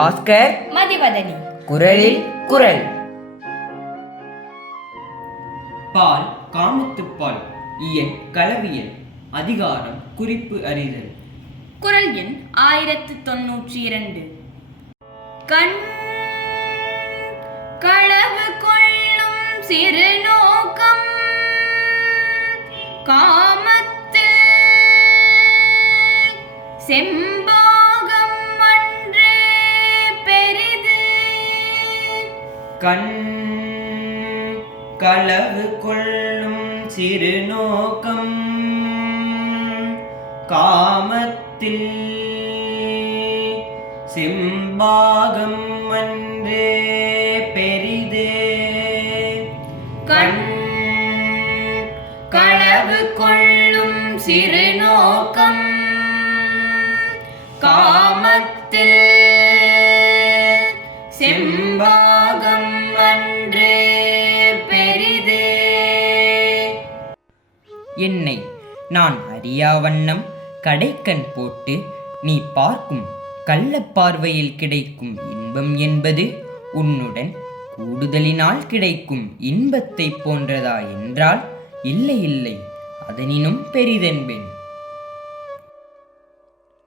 பாஸ்கர். மதிவதனி. குரலில் குரல். பால் காமத்துப்பால் இயல் களவியல் அதிகாரம் குறிப்பு அறிதல். குரல் எண் ஆயிரத்து தொன்னூற்றி இரண்டு. கண் களவு கொள்ளும் சிறு நோக்கம். காமத்தில் செம்பாகம் கண் களவு கொள்ளும் சிறு நோக்கம் காமத்தில் செம்பாகம் அன்றே பெரிதே. கண் களவு கொள்ளும் சிறு நோக்கம் காமத்தில் செம்பாகம் என்னை நான் அறியா வண்ணம் கடைக்கண் போட்டு நீ பார்க்கும் கள்ள பார்வையில் கிடைக்கும் இன்பம் என்பது உன்னுடன் கூடுதலினால் கிடைக்கும் இன்பத்தைப் போன்றதா என்றால் இல்லை இல்லை. அதனினும் பெரிதென்பேன்.